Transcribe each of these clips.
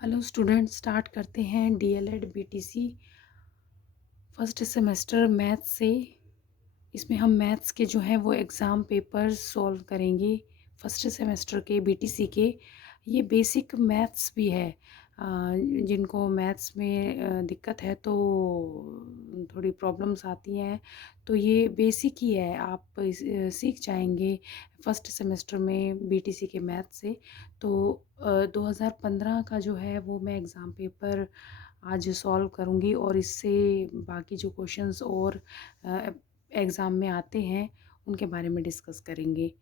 Hello student, start करते हैं DElEd BTC first semester maths से। इसमें हम मैथ्स के जो हैं वो एग्ज़ाम पेपर्स सॉल्व करेंगे फर्स्ट सेमेस्टर के बीटीसी के। ये बेसिक मैथ्स भी है। जिनको मैथ्स में दिक्कत है तो थोड़ी प्रॉब्लम्स आती हैं, तो ये बेसिक ही है। आप सीख जाएंगे फर्स्ट सेमेस्टर में बीटीसी के मैथ्स से। तो 2015 का जो है वो मैं एग्ज़ाम पेपर आज सॉल्व करूँगी और इससे बाकी जो क्वेश्चंस और एग्ज़ाम में आते हैं उनके बारे में डिस्कस करेंगे।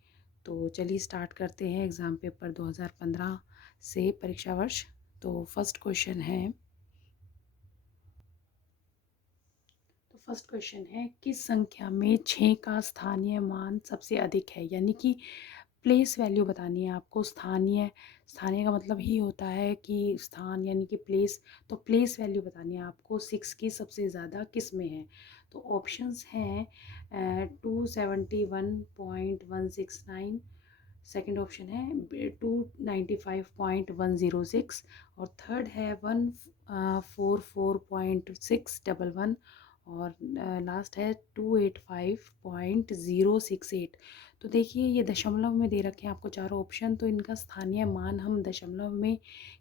तो चलिए स्टार्ट करते हैं एग्ज़ाम पेपर 2015 से परीक्षा वर्ष। तो फर्स्ट क्वेश्चन है फर्स्ट क्वेश्चन है किस संख्या में 6 का स्थानीय मान सबसे अधिक है। यानी कि प्लेस वैल्यू बतानी है आपको। स्थानीय स्थानीय का मतलब ही होता है कि स्थान यानी कि प्लेस। तो प्लेस वैल्यू बतानी है आपको 6 की सबसे ज़्यादा किस में है। तो ऑप्शंस हैं 271.169, सेकंड ऑप्शन है 295.106 और थर्ड है 144.611 और लास्ट है 285.068। तो देखिए ये दशमलव में दे रखे हैं आपको चारों ऑप्शन। तो इनका स्थानीय मान हम दशमलव में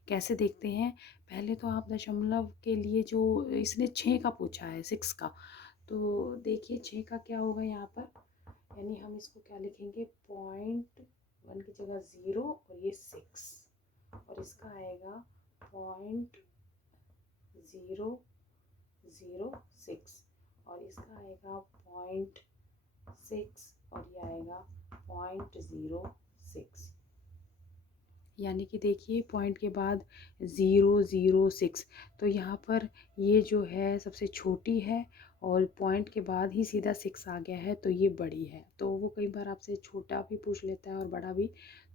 कैसे देखते हैं। पहले तो आप दशमलव के लिए जो इसने 6 का पूछा है 6 का, तो देखिए 6 का क्या होगा यहाँ पर। यानी हम इसको क्या लिखेंगे, 0.1 की जगह 0 और ये 6 और इसका आएगा 0.006 और इसका आएगा 0.6 और ये आएगा 0.06। यानी कि देखिए पॉइंट के बाद 006। तो यहाँ पर ये जो है सबसे छोटी है और पॉइंट के बाद ही सीधा 6 आ गया है, तो ये बड़ी है। तो वो कई बार आपसे छोटा भी पूछ लेता है और बड़ा भी।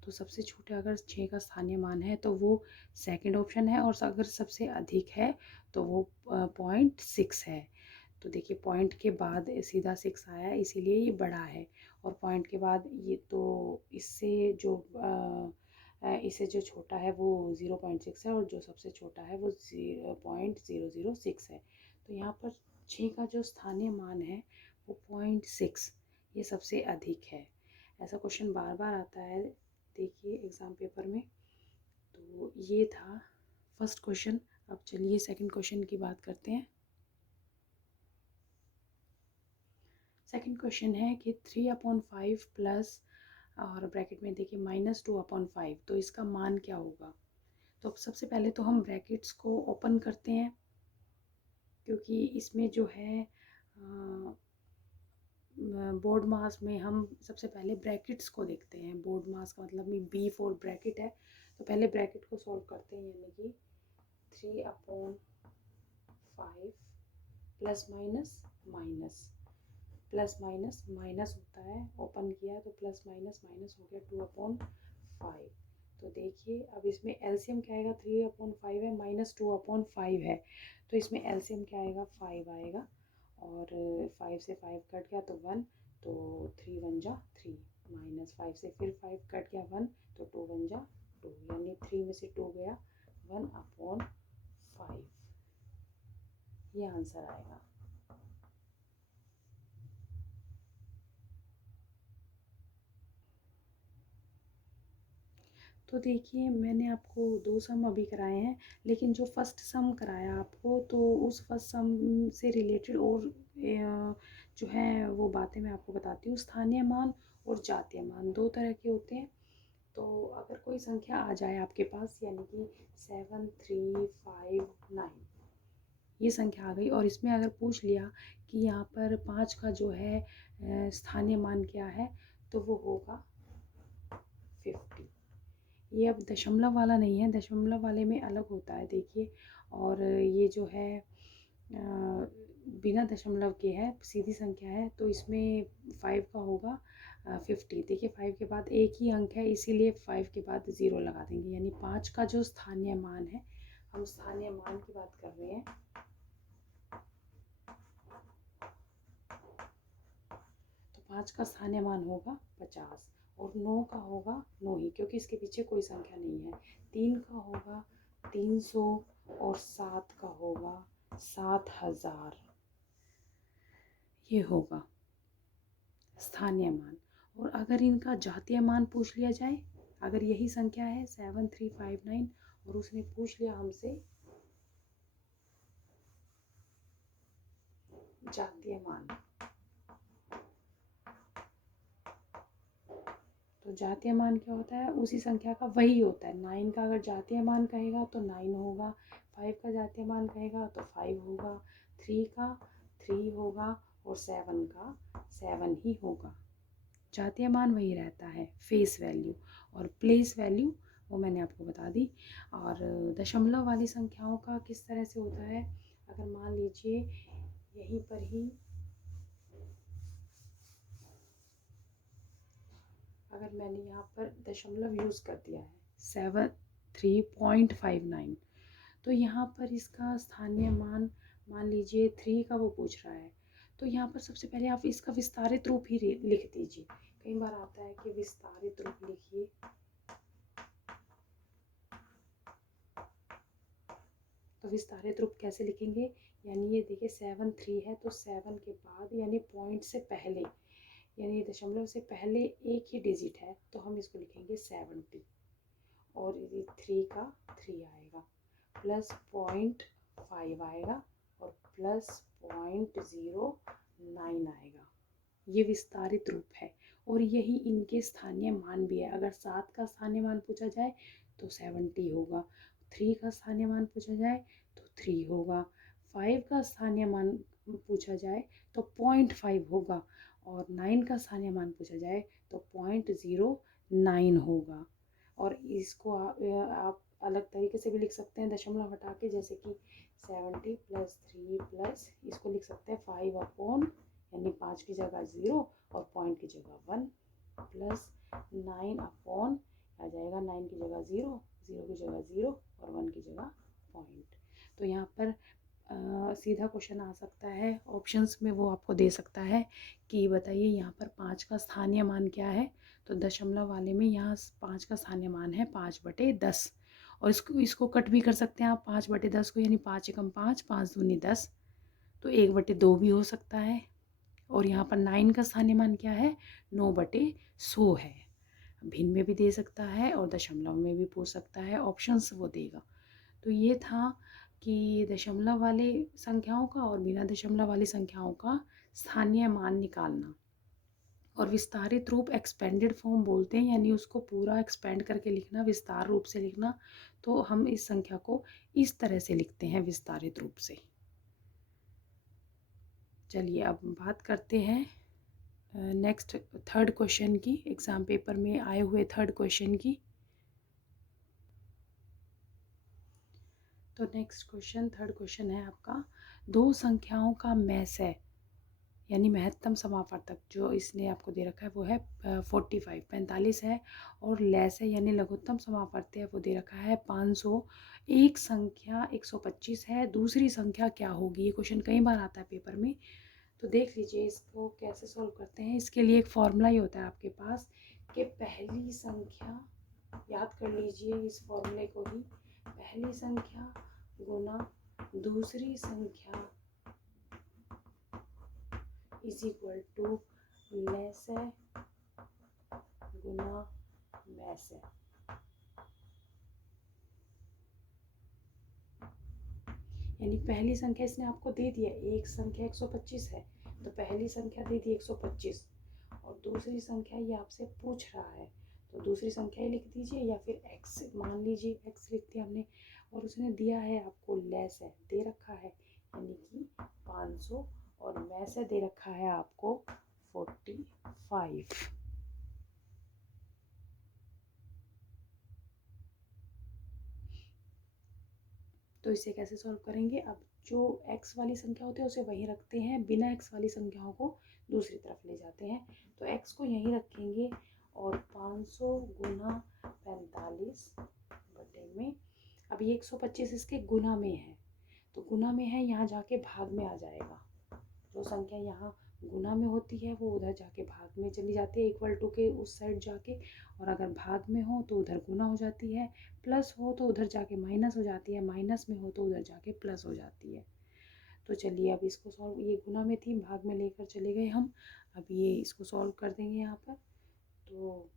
तो सबसे छोटा अगर 6 का स्थानीय मान है तो वो सेकंड ऑप्शन है, और अगर सबसे अधिक है तो वो 0.6 है। तो देखिए पॉइंट के बाद सीधा 6 आया, इसीलिए ये बड़ा है। और पॉइंट के बाद ये तो इससे जो छोटा है वो 0.6 है और जो सबसे छोटा है वो 0.006 है। तो यहाँ पर 6 का जो स्थानीय मान है वो 0.6, ये सबसे अधिक है। ऐसा क्वेश्चन बार बार आता है देखिए एग्ज़ाम पेपर में। तो ये था फर्स्ट क्वेश्चन। अब चलिए सेकंड क्वेश्चन की बात करते हैं। सेकंड क्वेश्चन है कि 3/5 प्लस और ब्रैकेट में देखिए -2/5, तो इसका मान क्या होगा। तो सबसे पहले तो हम ब्रैकेट्स को ओपन करते हैं, क्योंकि इसमें जो है बोर्ड मास में हम सबसे पहले ब्रैकेट्स को देखते हैं। बोर्ड मास का मतलब में B4 ब्रैकेट है, तो पहले ब्रैकेट को सॉल्व करते हैं। यानी कि 3/5 plus minus minus plus minus minus होता है, ओपन किया तो प्लस माइनस माइनस हो गया 2/5। तो देखिए अब इसमें एलसीएम क्या आएगा, 3/5 है माइनस 2/5 है, तो इसमें एलसीएम क्या आएगा, 5 आएगा। और 5 से 5 कट गया तो 1, तो 3 1 जा 3, माइनस 5 से फिर 5 कट गया 1, तो 2 1 जा 2, यानी 3 में से 2 गया 1/5। ये आंसर आएगा। तो देखिए मैंने आपको 2 सम अभी कराए हैं, लेकिन जो फर्स्ट सम कराया आपको तो उस फर्स्ट सम से रिलेटेड और जो है वो बातें मैं आपको बताती हूँ। स्थानीय मान और जातीय मान दो तरह के होते हैं। तो अगर कोई संख्या आ जाए आपके पास, यानी कि 7359, ये संख्या आ गई और इसमें अगर पूछ लिया कि यहाँ पर 5 का जो है स्थानीय मान क्या है, तो वो होगा 50। ये अब दशमलव वाला नहीं है, दशमलव वाले में अलग होता है देखिए। और ये जो है बिना दशमलव के है, सीधी संख्या है, तो इसमें 5 का होगा 50। देखिए 5 के बाद एक ही अंक है, इसीलिए 5 के बाद 0 लगा देंगे। यानी 5 का जो स्थानीय मान है, हम स्थानीय मान की बात कर रहे हैं, तो 5 का स्थानीय मान होगा 50 और 9 का होगा 9 ही, क्योंकि इसके पीछे कोई संख्या नहीं है। 3 का होगा 300 और 7 का होगा 7000। ये होगा स्थानीय मान। और अगर इनका जातीय मान पूछ लिया जाए, अगर यही संख्या है 7359 और उसने पूछ लिया हमसे जातीय मान, तो जातीय मान क्या होता है, उसी संख्या का वही होता है। 9 का अगर जातीय मान कहेगा तो 9 होगा, 5 का जातीय मान कहेगा तो 5 होगा, 3 का 3 होगा और 7 का 7 ही होगा। जातीय मान वही रहता है, फेस वैल्यू। और प्लेस वैल्यू वो मैंने आपको बता दी। और दशमलव वाली संख्याओं का किस तरह से होता है, अगर मान लीजिए यहीं पर ही अगर मैंने यहाँ पर दशमलव यूज़ कर दिया है 73.59, तो यहाँ पर इसका स्थानीय मान मान लीजिए 3 का वो पूछ रहा है, तो यहाँ पर सबसे पहले आप इसका विस्तारित रूप ही लिख दीजिए। कई बार आता है कि विस्तारित रूप लिखिए, तो विस्तारित रूप कैसे लिखेंगे, यानी ये देखिए 73 है तो 7 के बाद यानी पॉइंट से पहले, यानी दशमलव से पहले एक ही डिजिट है तो हम इसको लिखेंगे 70, और ये 3 का 3 आएगा, प्लस 0.5 आएगा और प्लस 0.09 आएगा। ये विस्तारित रूप है और यही इनके स्थानीय मान भी है। अगर 7 का स्थानीय मान पूछा जाए तो 70 होगा, 3 का स्थानीय मान पूछा जाए तो 3 होगा, 5 का स्थानीय मान पूछा जाए तो 0.5 होगा, और 9 का स्थानीय मान पूछा जाए तो 0.09 होगा। और इसको आप अलग तरीके से भी लिख सकते हैं दशमलव हटा के, जैसे कि 70 प्लस 3 प्लस इसको लिख सकते हैं 5 अपॉन, यानी 5 की जगह 0 और पॉइंट की जगह 1, प्लस 9 अपॉन आ जाएगा 9 की जगह 0, 0 की जगह 0 और 1 की जगह पॉइंट। तो यहाँ पर सीधा क्वेश्चन आ सकता है, ऑप्शंस में वो आपको दे सकता है कि बताइए यहाँ पर 5 का स्थानीय मान क्या है, तो दशमलव वाले में यहाँ 5 का स्थानीय मान है 5/10, और इसको कट भी कर सकते हैं आप 5/10 को, यानी 5 एकम 5, 5 दूनी 10, तो 1/2 भी हो सकता है। और यहाँ पर 9 का स्थानीय मान क्या है, 9/100 है। भिन्न में भी दे सकता है और दशमलव में भी पूछ सकता है, ऑप्शंस वो देगा। तो ये था कि दशमलव वाले संख्याओं का और बिना दशमलव वाली संख्याओं का स्थानीय मान निकालना। और विस्तारित रूप एक्सपेंडेड फॉर्म बोलते हैं, यानी उसको पूरा एक्सपेंड करके लिखना, विस्तार रूप से लिखना। तो हम इस संख्या को इस तरह से लिखते हैं विस्तारित रूप से। चलिए अब बात करते हैं नेक्स्ट थर्ड क्वेश्चन की, एग्ज़ाम पेपर में आए हुए थर्ड क्वेश्चन की। तो नेक्स्ट क्वेश्चन, थर्ड क्वेश्चन है आपका, दो संख्याओं का मैसे यानी महत्तम समापवर्तक जो इसने आपको दे रखा है वो है 45 है, और लेस है यानी लघुत्तम समापवर्तक है वो दे रखा है 500। एक संख्या 125 है, दूसरी संख्या क्या होगी, ये क्वेश्चन कई बार आता है पेपर में। तो देख लीजिए इसको कैसे सॉल्व करते हैं। इसके लिए एक फॉर्मूला ही होता है आपके पास कि पहली संख्या, याद कर लीजिए इस फॉर्मूले को ही, पहली संख्या गुना दूसरी संख्या इज इक्वल टू लेस है गुना मैस है। यानी पहली संख्या इसने आपको दे दिया, एक संख्या 125 है तो पहली संख्या दे दी 125, और दूसरी संख्या ये आपसे पूछ रहा है तो दूसरी संख्या ही लिख दीजिए, या फिर x मान लीजिए, x लिख दिया हमने, और उसने दिया है आपको लेस है दे रखा है यानी कि 500, और मैस है दे रखा है आपको 45। तो इसे कैसे सॉल्व करेंगे, अब जो x वाली संख्या होती है उसे वहीं रखते हैं, बिना x वाली संख्याओं को दूसरी तरफ ले जाते हैं, तो x को यहीं रखेंगे और 500 गुना 45 बटे में, अब ये 125 इसके गुना में है, तो गुना में है यहाँ जाके भाग में आ जाएगा, जो संख्या यहाँ गुना में होती है वो उधर जाके भाग में चली जाती है, इक्वल टू के उस साइड जाके, और अगर भाग में हो तो उधर गुना हो जाती है, प्लस हो तो उधर जाके माइनस हो जाती है, माइनस में हो तो उधर जाके प्लस हो जाती है। तो चलिए अब इसको सॉल्व, ये गुना में थी, भाग में लेकर चले गए हम, अब ये इसको सॉल्व कर देंगे यहाँ पर। तो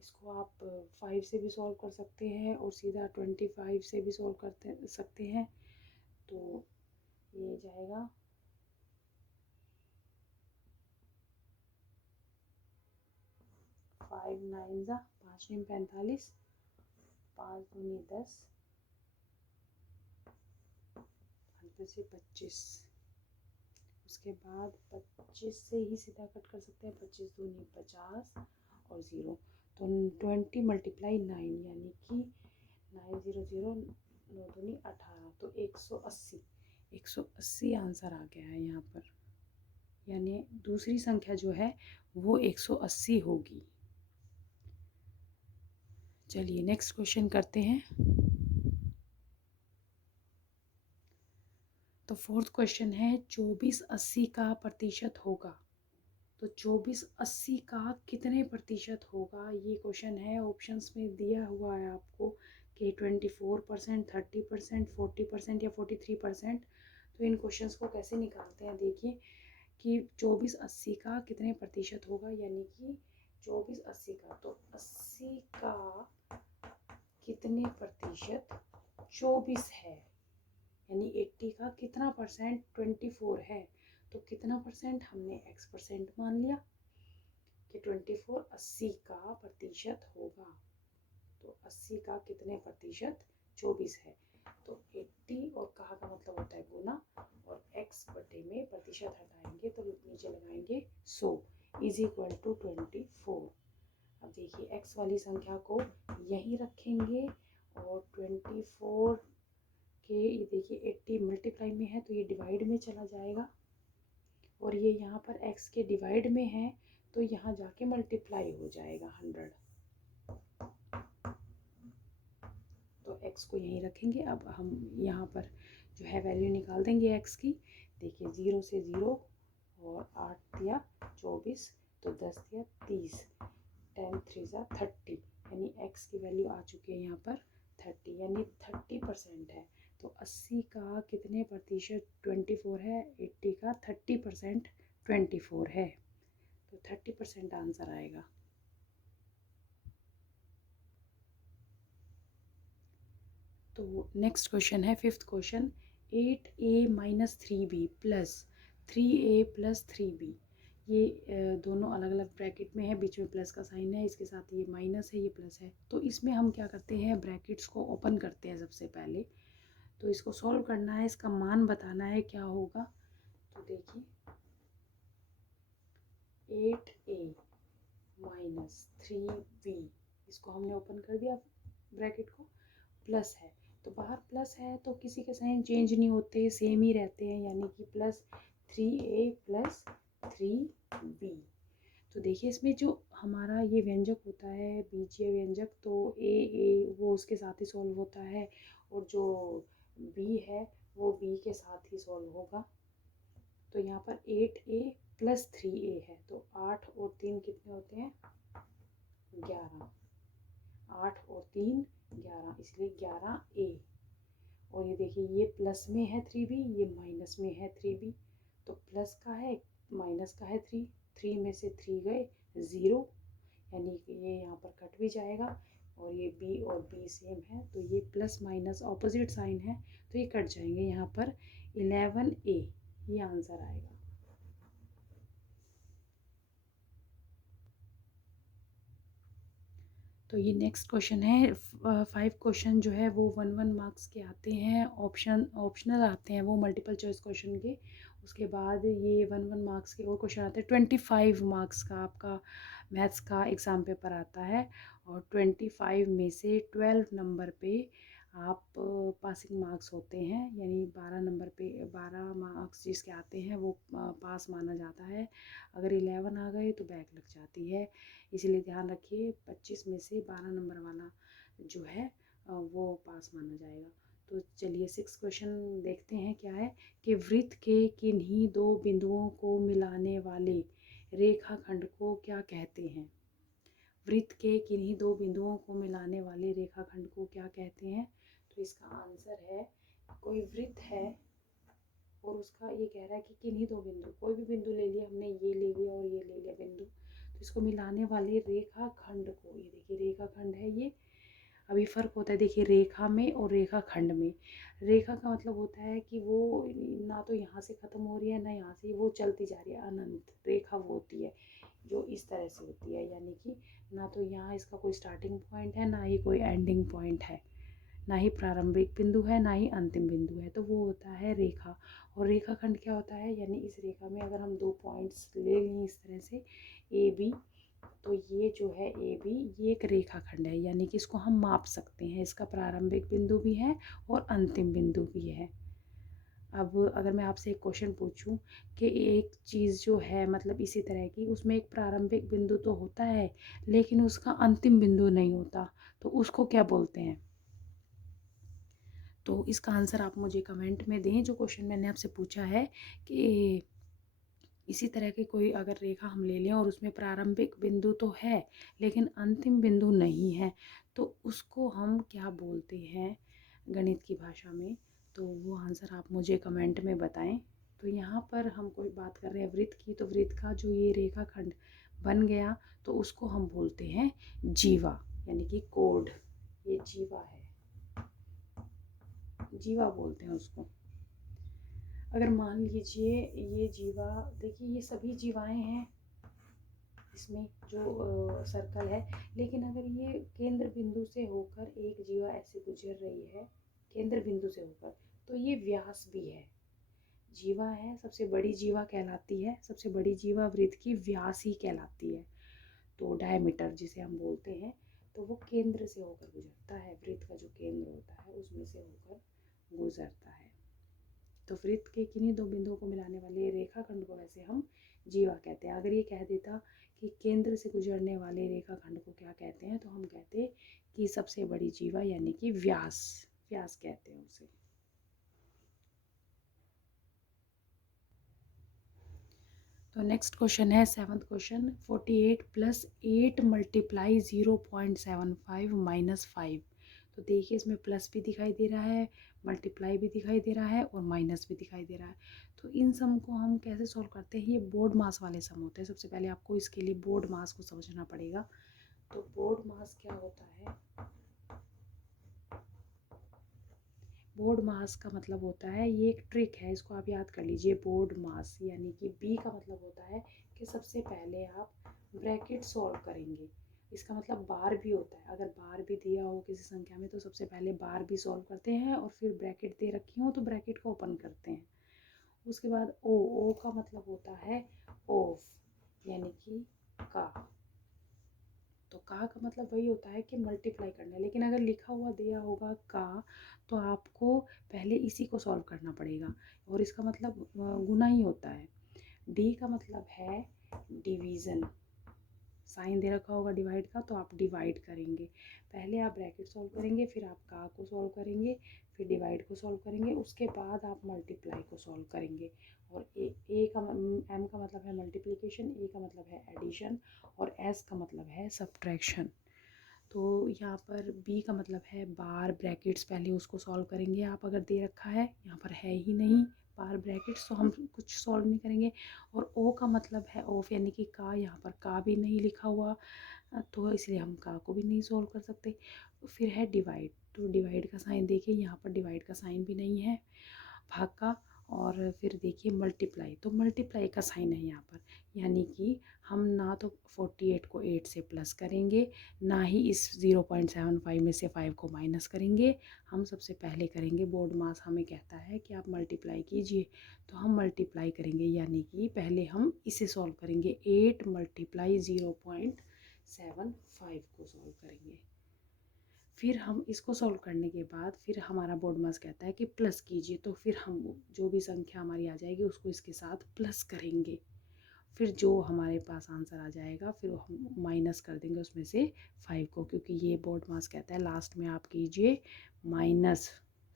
इसको आप 5 से भी सॉल्व कर सकते हैं और सीधा 25 से भी सॉल्व करते सकते हैं। तो ये जाएगा 5 9 ज़ा 5 9 45, 5 दूनी 10, 5 से 25, उसके बाद 25 से ही सीधा कट कर सकते हैं, 25 दूनी 50 और 0, तो 20 मल्टीप्लाई 9 यानी कि 9 0 0 9 दूनी 18, तो 180, 180 आंसर आ गया है यहाँ पर, यानी दूसरी संख्या जो है वो 180 होगी। चलिए नेक्स्ट क्वेश्चन करते हैं। तो फोर्थ क्वेश्चन है 24 80 का प्रतिशत होगा, तो 24 80 का कितने प्रतिशत होगा, ये क्वेश्चन है। ऑप्शंस में दिया हुआ है आपको कि 24%, 30%, 40% या 43%। तो इन क्वेश्चंस को कैसे निकालते हैं, देखिए कि 24 80 का कितने प्रतिशत होगा, यानी कि 24 80 का, तो 80 का कितने प्रतिशत 24 है, यानी 80 का कितना परसेंट 24 है, तो कितना परसेंट हमने x परसेंट मान लिया कि 24 80 का प्रतिशत होगा, तो 80 का कितने प्रतिशत 24 है, तो 80 और कहा का मतलब होता है गुना, और x बटे में प्रतिशत हटाएंगे तो नीचे लगाएंगे 100 इज इक्वल टू 24। अब देखिए x वाली संख्या को यहीं रखेंगे और 24 के, ये देखिए 80 मल्टीप्लाई में है तो ये डिवाइड में चला जाएगा, और ये यहाँ पर x के डिवाइड में है तो यहाँ जाके मल्टीप्लाई हो जाएगा 100, तो x को यहीं रखेंगे। अब हम यहाँ पर जो है वैल्यू निकाल देंगे x की, देखिए 0 से 0 और 8 या 24, तो 10 या 30, 10 3 ज़ा 30, यानी x की वैल्यू आ चुकी है यहाँ पर 30, यानी 30% है। तो 80 का कितने प्रतिशत 24 है, 80 का 30% 24 है, तो 30% आंसर आएगा। तो नेक्स्ट क्वेश्चन है fifth question, 8a minus 3b plus 3a plus 3b, ये दोनों अलग अलग ब्रैकेट में है, बीच में प्लस का साइन है, इसके साथ ये माइनस है, ये प्लस है। तो इसमें हम क्या करते हैं, ब्रैकेट्स को ओपन करते हैं सबसे पहले, तो इसको सॉल्व करना है, इसका मान बताना है क्या होगा। तो देखिए 8a माइनस 3b, इसको हमने ओपन कर दिया ब्रैकेट को, प्लस है तो बाहर प्लस है तो किसी के साइन चेंज नहीं होते, सेम ही रहते हैं, यानी कि प्लस 3a प्लस 3b। तो देखिए इसमें जो हमारा ये व्यंजक होता है बीजीय व्यंजक, तो ए वो उसके साथ ही सॉल्व होता है, और जो b है वो b के साथ ही सॉल्व होगा। तो यहाँ पर 8a प्लस 3a है, तो 8 और 3 कितने होते हैं 11, 8 और 3 11, इसलिए 11a। और ये देखिए ये प्लस में है 3b, ये माइनस में है 3b, तो प्लस का है माइनस का है 3, 3 में से 3 गए 0, यानी कि ये यहाँ पर कट भी जाएगा, और ये b और b सेम है तो ये प्लस माइनस ऑपोजिट साइन है तो ये कट जाएंगे, यहाँ पर 11a ये आंसर आएगा। तो ये नेक्स्ट क्वेश्चन है, 5 क्वेश्चन जो है वो 1 मार्क्स के आते हैं, ऑप्शनल आते हैं वो मल्टीपल चॉइस क्वेश्चन के, उसके बाद ये 1 मार्क्स के और क्वेश्चन आते हैं। 25 मार्क्स का आपका मैथ्स का एग्ज़ाम पेपर आता है, और 25 में से 12 नंबर पे आप पासिंग मार्क्स होते हैं, यानी 12 नंबर पे 12 मार्क्स जिसके आते हैं वो पास माना जाता है, अगर 11 आ गए तो बैक लग जाती है, इसीलिए ध्यान रखिए 25 में से 12 नंबर वाला जो है वो पास माना जाएगा। तो चलिए 6 क्वेश्चन देखते हैं क्या है कि वृत्त के किन्हीं दो बिंदुओं को मिलाने वाले रेखाखंड को क्या कहते हैं। वृत्त के किन्हीं दो बिंदुओं को मिलाने वाले रेखाखंड को क्या कहते हैं। तो इसका आंसर है, कोई वृत्त है और उसका ये कह रहा है कि किन्हीं दो बिंदु, कोई भी बिंदु ले लिया हमने, ये ले लिया और ये ले लिया बिंदु, तो इसको मिलाने वाले रेखाखंड को, ये देखिए रेखाखंड है ये। अभी फ़र्क होता है देखिए रेखा में और रेखाखंड में। रेखा का मतलब होता है कि वो ना तो यहाँ से ख़त्म हो रही है ना यहाँ से, वो चलती जा रही है अनंत। रेखा वो होती है जो इस तरह से होती है, यानी कि ना तो यहाँ इसका कोई स्टार्टिंग पॉइंट है ना ही कोई एंडिंग पॉइंट है, ना ही प्रारंभिक बिंदु है ना ही अंतिम बिंदु है, तो वो होता है रेखा। और रेखाखंड क्या होता है, यानी इस रेखा में अगर हम दो पॉइंट्स ले लें इस तरह से ए बी, तो ये जो है ए बी ये एक रेखाखंड है, यानी कि इसको हम माप सकते हैं, इसका प्रारंभिक बिंदु भी है और अंतिम बिंदु भी है। अब अगर मैं आपसे एक क्वेश्चन पूछूं कि एक चीज़ जो है मतलब इसी तरह की, उसमें एक प्रारंभिक बिंदु तो होता है लेकिन उसका अंतिम बिंदु नहीं होता, तो उसको क्या बोलते हैं। तो इसका आंसर आप मुझे कमेंट में दें। जो क्वेश्चन मैंने आपसे पूछा है कि इसी तरह की कोई अगर रेखा हम ले लें और उसमें प्रारंभिक बिंदु तो है लेकिन अंतिम बिंदु नहीं है, तो उसको हम क्या बोलते हैं गणित की भाषा में। तो वो आंसर आप मुझे कमेंट में बताएं। तो यहाँ पर हम कोई बात कर रहे हैं वृत्त की, तो वृत्त का जो ये रेखाखंड बन गया तो उसको हम बोलते हैं जीवा, यानी कि कोड। ये जीवा है, जीवा बोलते हैं उसको। अगर मान लीजिए ये जीवा, देखिए ये सभी जीवाएं हैं इसमें जो सर्कल है, लेकिन अगर ये केंद्र बिंदु से होकर एक जीवा ऐसे गुजर रही है केंद्र बिंदु से होकर, तो ये व्यास भी है, जीवा है, सबसे बड़ी जीवा कहलाती है, सबसे बड़ी जीवा वृत्त की व्यास ही कहलाती है। तो डायमीटर जिसे हम बोलते हैं, तो वो केंद्र से होकर गुजरता है, वृत्त का जो केंद्र होता है उसमें से होकर गुजरता है। तो वृत्त के किन्हीं दो बिंदुओं को मिलाने वाले रेखाखंड को वैसे हम जीवा कहते हैं। अगर ये कह देता कि केंद्र से गुजरने वाले रेखाखंड को क्या कहते हैं, तो हम कहते कि सबसे बड़ी जीवा, यानी कि व्यास, व्यास कहते हैं उसे। तो नेक्स्ट क्वेश्चन है 7th क्वेश्चन, 48 + 8 × 0.75 - 5। तो देखिए इसमें प्लस भी दिखाई दे रहा है, मल्टीप्लाई भी दिखाई दे रहा है और माइनस भी दिखाई दे रहा है। तो इन सम को हम कैसे सॉल्व करते हैं, ये बोर्ड मास वाले सम होते हैं। सबसे पहले आपको इसके लिए बोर्ड मास को समझना पड़ेगा। तो बोर्ड मास क्या होता है, बोर्ड मास का मतलब होता है, ये एक ट्रिक है, इसको आप याद कर लीजिए। बोर्ड मास यानी कि बी का मतलब होता है कि सबसे पहले आप ब्रैकेट सॉल्व करेंगे। इसका मतलब बार भी होता है, अगर बार भी दिया हो किसी संख्या में तो सबसे पहले बार भी सॉल्व करते हैं और फिर ब्रैकेट दे रखी हो तो ब्रैकेट को ओपन करते हैं। उसके बाद ओ, ओ का मतलब होता है ऑफ, यानी कि का। तो का मतलब वही होता है कि मल्टीप्लाई करना है, लेकिन अगर लिखा हुआ दिया होगा का, तो आपको पहले इसी को सॉल्व करना पड़ेगा और इसका मतलब गुना ही होता है। डी का मतलब है डिवीज़न, साइन दे रखा होगा डिवाइड का तो आप डिवाइड करेंगे। पहले आप ब्रैकेट सॉल्व करेंगे, फिर आप का को सॉल्व करेंगे, फिर डिवाइड को सॉल्व करेंगे, उसके बाद आप मल्टीप्लाई को सॉल्व करेंगे। और ए का एम का मतलब है मल्टीप्लिकेशन, ए का मतलब है एडिशन और एस का मतलब है सब्ट्रैक्शन। तो यहाँ पर बी का मतलब है बार ब्रैकेट्स, पहले उसको सॉल्व करेंगे आप, अगर दे रखा है, यहाँ पर है ही नहीं बार ब्रैकेट्स तो हम कुछ सॉल्व नहीं करेंगे। और ओ का मतलब है ऑफ, यानी कि का, यहाँ पर का भी नहीं लिखा हुआ तो इसलिए हम का को भी नहीं सॉल्व कर सकते। फिर है डिवाइड, तो डिवाइड का साइन देखिए यहाँ पर डिवाइड का साइन भी नहीं है भाग का। और फिर देखिए मल्टीप्लाई, तो मल्टीप्लाई का साइन है यहाँ पर, यानी कि हम ना तो 48 को 8 से प्लस करेंगे, ना ही इस 0.75 में से 5 को माइनस करेंगे। हम सबसे पहले करेंगे, बोर्ड मास हमें कहता है कि आप मल्टीप्लाई कीजिए, तो हम मल्टीप्लाई करेंगे, यानी कि पहले हम इसे सॉल्व करेंगे, 8 × 0.75 को सॉल्व करेंगे। फिर हम इसको सॉल्व करने के बाद फिर हमारा बोर्ड मास कहता है कि प्लस कीजिए, तो फिर हम जो भी संख्या हमारी आ जाएगी उसको इसके साथ प्लस करेंगे। फिर जो हमारे पास आंसर आ जाएगा फिर हम माइनस कर देंगे उसमें से 5 को, क्योंकि ये बोर्ड मास कहता है लास्ट में आप कीजिए माइनस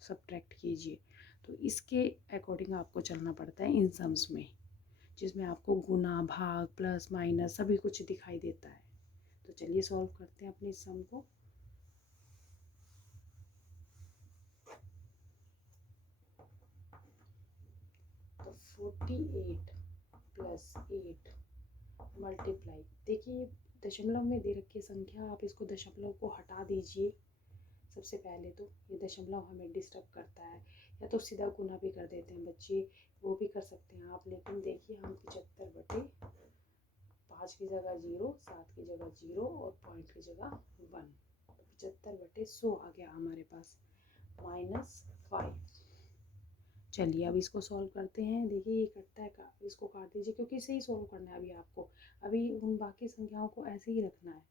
सब्ट्रैक्ट कीजिए। तो इसके अकॉर्डिंग आपको चलना पड़ता है इन सम्स में, जिसमें आपको गुना, भाग, प्लस, माइनस सभी कुछ दिखाई देता है। तो चलिए सॉल्व करते हैं अपनी सम को। तो 48 प्लस 8 मल्टीप्लाई, देखिए दशमलव में दे रखी संख्या, आप इसको दशमलव को हटा दीजिए। सबसे पहले तो ये दशमलव हमें डिस्टर्ब करता है, या तो सीधा गुना भी कर देते हैं बच्चे, वो भी कर सकते हैं आप। लेकिन देखिए हम 75/5 की जगह 0, 7 की जगह 0 और पॉइंट की जगह 1, 75/100 आ गया हमारे पास, -5। चलिए अब इसको सॉल्व करते हैं। देखिए ये कटता है, इसको काट दीजिए क्योंकि इसे ही सॉल्व करना है अभी आपको, अभी उन बाकी संख्याओं को ऐसे ही रखना है।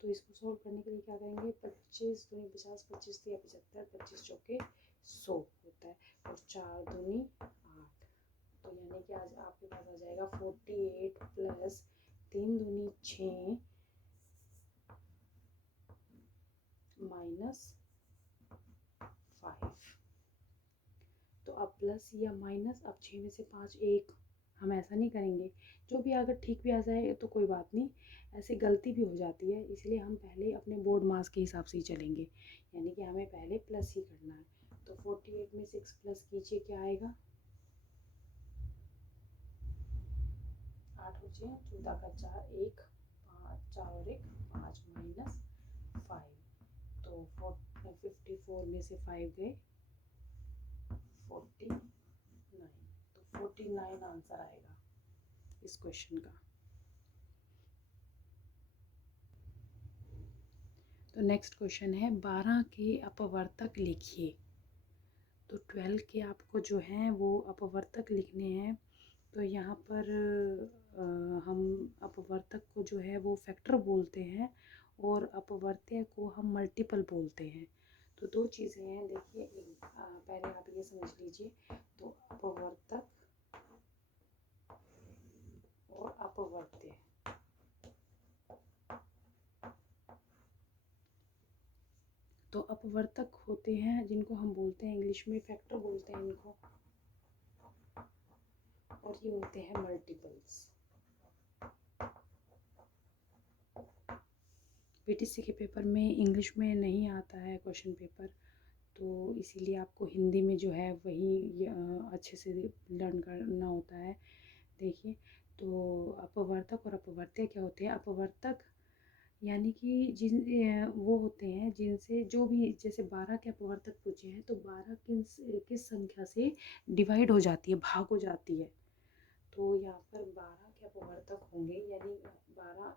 तो इसको सॉल्व करने के लिए क्या करेंगे, 25 दूनी 50, 25 या 75, 25 चौके 100 होता है, और 4 दूनी 8। तो यानी कि आज आपके पास आ जाएगा 48 प्लस 3 दूनी 6 -5। तो अब प्लस या माइनस, अब 6 में से 5 1, हम ऐसा नहीं करेंगे। जो भी अगर ठीक भी आ जाए तो कोई बात नहीं, ऐसे गलती भी हो जाती है, इसलिए हम पहले अपने बोर्ड मास के हिसाब से ही चलेंगे, यानी कि हमें पहले प्लस ही करना है। तो 48 में 6 प्लस कीजिए, क्या आएगा, 8 बचे, 14 का 4, 1, 5, 4 और 1 5 -5। तो 54 में से 5 गए 49, तो 49 आंसर आएगा इस क्वेश्चन का। तो नेक्स्ट क्वेश्चन है 12 के अपवर्तक लिखिए। तो 12 के आपको जो है वो अपवर्तक लिखने हैं। तो यहाँ पर हम अपवर्तक को जो है वो फैक्टर बोलते हैं, और अपवर्त्य को हम मल्टीपल बोलते हैं। तो दो चीज़ें हैं, देखिए पहले आप ये समझ लीजिए। तो अपवर्तक और अपवर्त्य, तो अपवर्तक होते हैं जिनको हम बोलते हैं इंग्लिश में फैक्टर बोलते हैं इनको, और ये होते हैं मल्टीपल्स। पीटीसी के पेपर में इंग्लिश में नहीं आता है क्वेश्चन पेपर, तो इसीलिए आपको हिंदी में जो है वही अच्छे से लर्न करना होता है। देखिए तो अपवर्तक और अपवर्त्य क्या होते हैं। अपवर्तक यानी कि वो होते हैं जिनसे जो भी, जैसे 12 के अपवर्तक पूछे हैं तो 12 किस संख्या से डिवाइड हो जाती है, भाग हो जाती है। तो यहाँ पर 12 के अपवर्तक होंगे, यानी 12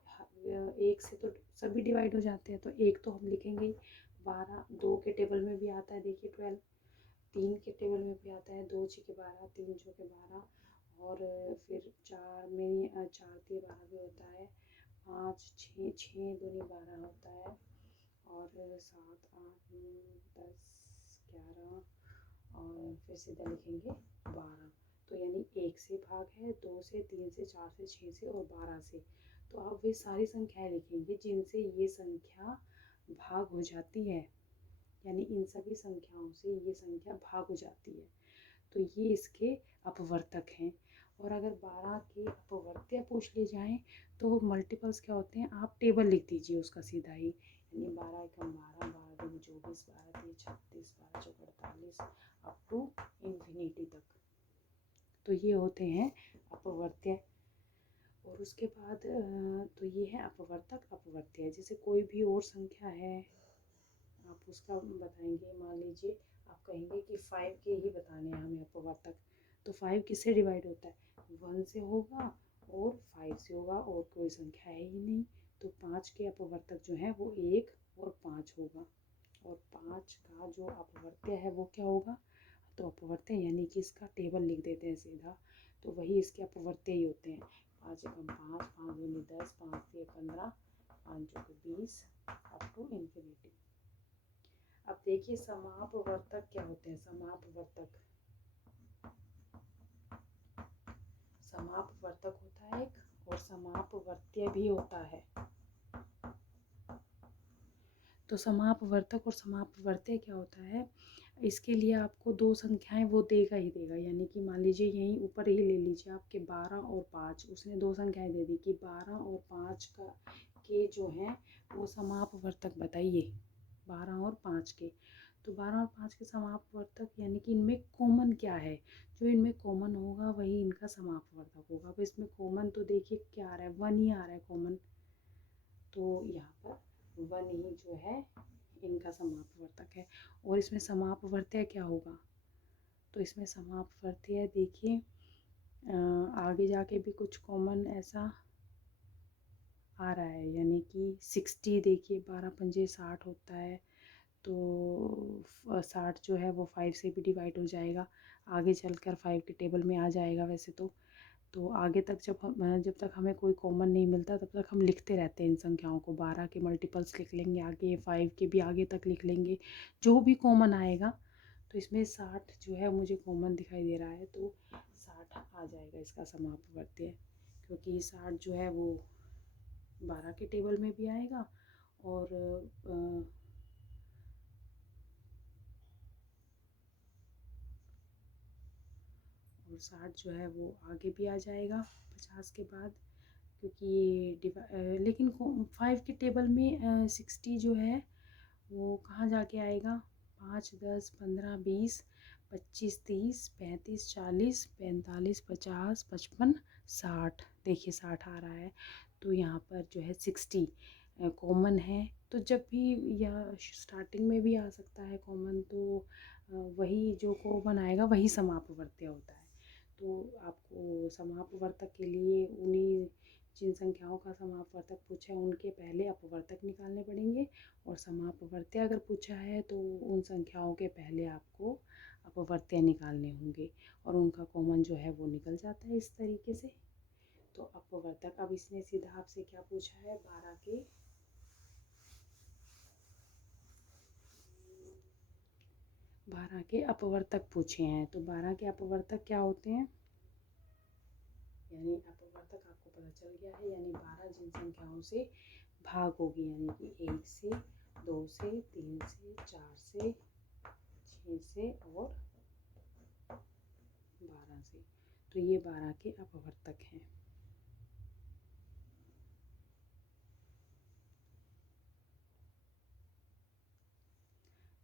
एक से तो सभी डिवाइड हो जाते हैं, तो एक तो हम लिखेंगे ही। 12 2 के टेबल में भी आता है, देखिए 12, 3 के टेबल में भी आता है, 2 6 के 12, 3 6 के 12, और फिर 4 में 4 3 12 भी होता है, 5 6 6 दूनी 12 होता है, और 7 8 9 10 11, और फिर सीधा लिखेंगे 12। तो यानी 1 से भाग है, 2 से, 3 से, 4 से, 6 से और 12 से। तो आप वे सारी संख्याएं लिखेंगे जिनसे ये संख्या भाग हो जाती है, यानी इन सभी संख्याओं से ये संख्या भाग हो जाती है। तो ये इसके अपवर्तक हैं। और अगर 12 के अपवर्त्य पूछ लिए जाएँ तो मल्टीपल्स क्या होते हैं, आप टेबल लिख दीजिए उसका सीधा ही, यानी 12 एकम 12, 12 दूनी 24, 12 तिया 36, 12 चौक 48, अप टू इन्फिनिटी तक। तो ये होते हैं अपवर्त्य। और उसके बाद तो ये है अपवर्तक अपवर्त्य। जैसे कोई भी और संख्या है, आप उसका बताएंगे, मान लीजिए आप कहेंगे कि 5 के ही बताने हैं हमें अपवर्तक, तो 5 किससे डिवाइड होता है, 1 से होगा और 5 से होगा, और कोई संख्या है ही नहीं। तो 5 के अपवर्तक जो है वो 1 और 5 होगा, और 5 का जो अपवर्त्य है वो क्या होगा, तो अपवर्त्य यानी कि इसका टेबल लिख देते हैं सीधा, तो वही इसके अपवर्त्य ही होते हैं। 5 एकम 5, 5 दूनी 10, 5 तिया 15, 5 चौके 20, अप टू इन्फिनिटी। अब देखिए समापवर्तक क्या होते हैं। समापवर्तक, समापवर्तक होता है एक, और समापवर्त्य भी होता है। तो समापवर्तक और समापवर्त्य क्या होता है, इसके लिए आपको दो संख्याएं वो देगा ही देगा, यानी कि मान लीजिए यहीं ऊपर ही ले लीजिए आपके 12 और 5, उसने दो संख्याएं दे दी कि 12 और 5 का के जो हैं वो समापवर्तक बताइए, 12 और 5 के। तो 12 और 5 के समापवर्तक यानी कि इनमें कॉमन क्या है, जो इनमें कॉमन होगा वही इनका समापवर्तक होगा। अब इसमें कॉमन तो देखिए क्या आ रहा है, 1 ही आ रहा है कॉमन, तो यहाँ पर 1 ही जो है इनका समापवर्तक है। और इसमें समापवर्त्य क्या होगा, तो इसमें समापवर्त्य देखिए आगे जाके भी कुछ कॉमन ऐसा आ रहा है, यानी कि 60 देखिए 12 पंजे 60 होता है, तो 60 जो है वो 5 से भी डिवाइड हो जाएगा, आगे चलकर 5 के टेबल में आ जाएगा वैसे तो आगे तक जब तक हमें कोई कॉमन नहीं मिलता तब तक हम लिखते रहते हैं इन संख्याओं को, 12 के मल्टीपल्स लिख लेंगे आगे, 5 के भी आगे तक लिख लेंगे, जो भी कॉमन आएगा। तो इसमें 60 जो है मुझे कॉमन दिखाई दे रहा है, तो 60 आ जाएगा इसका समापवर्त्य, क्योंकि 60 जो है वो 12 के टेबल में भी आएगा और और 60 जो है वो आगे भी आ जाएगा 50 के बाद, क्योंकि ये लेकिन 5 के टेबल में 60 जो है वो कहाँ जाके आएगा, 5 10 15 20 25 30 35 40 45 50 55 60, देखिए 60 आ रहा है, तो यहाँ पर जो है 60 कॉमन है। तो जब भी या स्टार्टिंग में भी आ सकता है कॉमन, तो वही जो कॉमन आएगा वही समापवर्त्य होता है। तो आपको समापवर्तक के लिए उन्हीं जिन संख्याओं का समापवर्तक पूछा है उनके पहले अपवर्तक निकालने पड़ेंगे, और समापवर्त्य अगर पूछा है तो उन संख्याओं के पहले आपको अपवर्त्य निकालने होंगे, और उनका कॉमन जो है वो निकल जाता है इस तरीके से। तो अपवर्तक, अब इसने सीधा आपसे क्या पूछा है, 12 के अपवर्तक पूछे हैं, तो 12 के अपवर्तक क्या होते हैं, यानी अपवर्तक आपको पता चल गया है, यानी 12 जिन संख्याओं से भाग होगी, यानी कि 1 से 2 से 3 से 4 से 6 से और 12 से, तो ये 12 के अपवर्तक हैं।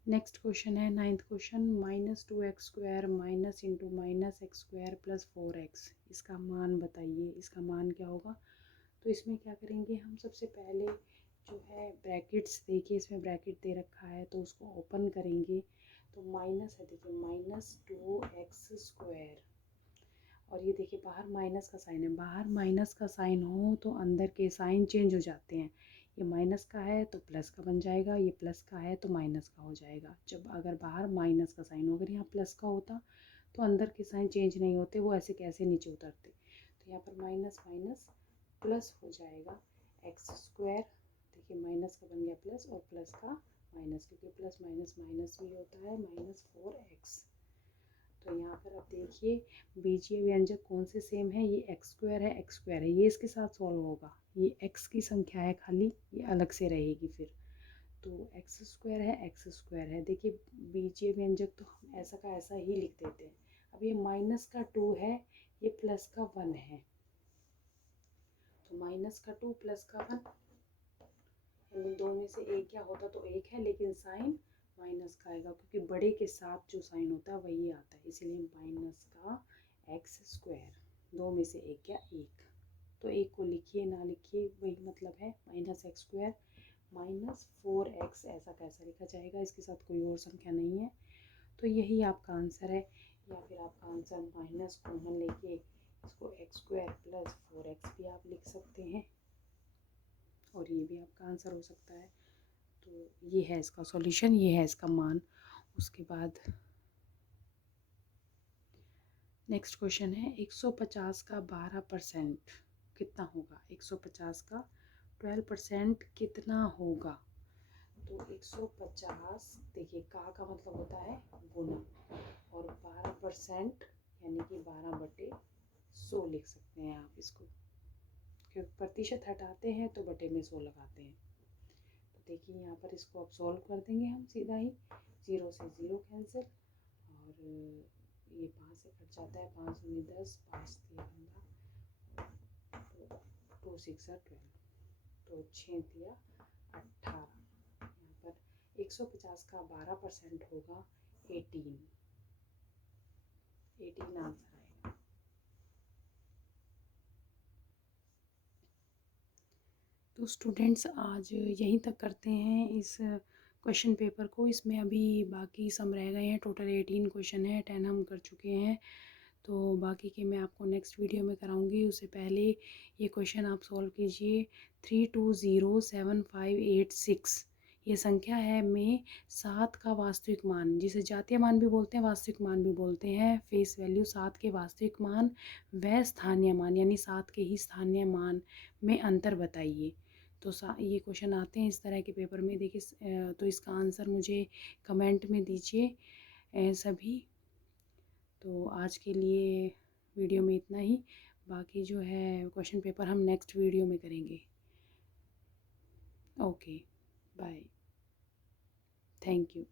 नेक्स्ट क्वेश्चन है 9th question, -2x² minus into -x² plus 4x, इसका मान बताइए, इसका मान क्या होगा। तो इसमें क्या करेंगे हम, सबसे पहले जो है ब्रैकेट्स, देखिए इसमें ब्रैकेट दे रखा है तो उसको ओपन करेंगे, तो माइनस है, देखिए -2x², और ये देखिए बाहर माइनस का साइन है, बाहर माइनस का साइन हो तो अंदर के साइन चेंज हो जाते हैं, ये माइनस का है तो प्लस का बन जाएगा, ये प्लस का है तो माइनस का हो जाएगा। जब अगर बाहर माइनस का साइन हो, अगर यहाँ प्लस का होता तो अंदर के साइन चेंज नहीं होते, वो ऐसे कैसे नीचे उतरते, तो यहाँ पर माइनस माइनस प्लस हो जाएगा x², देखिए माइनस का बन गया प्लस और प्लस का माइनस, क्योंकि प्लस माइनस माइनस भी होता है, -4x। तो यहाँ पर अब देखिए बीजीय व्यंजक कौन से सेम है, ये x² है, x² है, ये इसके साथ सॉल्व होगा, ये x की संख्या है खाली, ये अलग से रहेगी फिर, तो x² है, x² है, देखिए बीजीय व्यंजक तो हम ऐसा का ऐसा ही लिख देते हैं। अब ये -2 है, ये +1 है, तो -2 +1, इन दो में से एक क्या होता तो एक है, लेकिन साइन माइनस का आएगा, क्योंकि बड़े के साथ जो साइन होता है वही आता है, इसलिए माइनस का x², दो में से एक क्या, एक, तो एक को लिखिए ना लिखिए वही मतलब है, -x² -4x, ऐसा कैसा लिखा जाएगा, इसके साथ कोई और संख्या नहीं है, तो यही आपका आंसर है। या फिर आपका आंसर माइनस कॉमन लेके इसको x² + 4x भी आप लिख सकते हैं, और ये भी आपका आंसर हो सकता है। तो ये है इसका सॉल्यूशन, ये है इसका मान। उसके बाद नेक्स्ट क्वेश्चन है 150 का 12% कितना होगा, 150 का 12% कितना होगा। तो 150 देखिए का मतलब होता है गुना, और 12% यानी कि 12/100 लिख सकते हैं आप इसको, क्योंकि प्रतिशत हटाते हैं तो बटे में 100 लगाते हैं, देखिए यहाँ पर इसको अब सॉल्व कर देंगे हम सीधा ही, 0 से 0 कैंसिल, और ये 5 से कट जाता है, 5 दूनी 10, 5 3 15, तो 2 6 12, तो 6 दिया 18। यहाँ पर 150 का 12% होगा 18 आंसर आएगा। तो स्टूडेंट्स आज यहीं तक करते हैं इस क्वेश्चन पेपर को। इसमें अभी बाकी सम रह गए हैं, टोटल 18 क्वेश्चन है, 10 हम कर चुके हैं, तो बाकी के मैं आपको नेक्स्ट वीडियो में कराऊंगी। उससे पहले ये क्वेश्चन आप सॉल्व कीजिए। 320756 ये संख्या है में 7 का वास्तविक मान, जिसे जातीय मान भी बोलते हैं, वास्तविक मान भी बोलते हैं, फेस वैल्यू 7 के वास्तविक मान व स्थानीय मान यानी 7 के ही स्थानीय मान में अंतर बताइए। तो ये क्वेश्चन आते हैं इस तरह के पेपर में। देखिए तो इसका आंसर मुझे कमेंट में दीजिए सभी। तो आज के लिए वीडियो में इतना ही, बाकी जो है क्वेश्चन पेपर हम नेक्स्ट वीडियो में करेंगे। Okay, bye, thank you.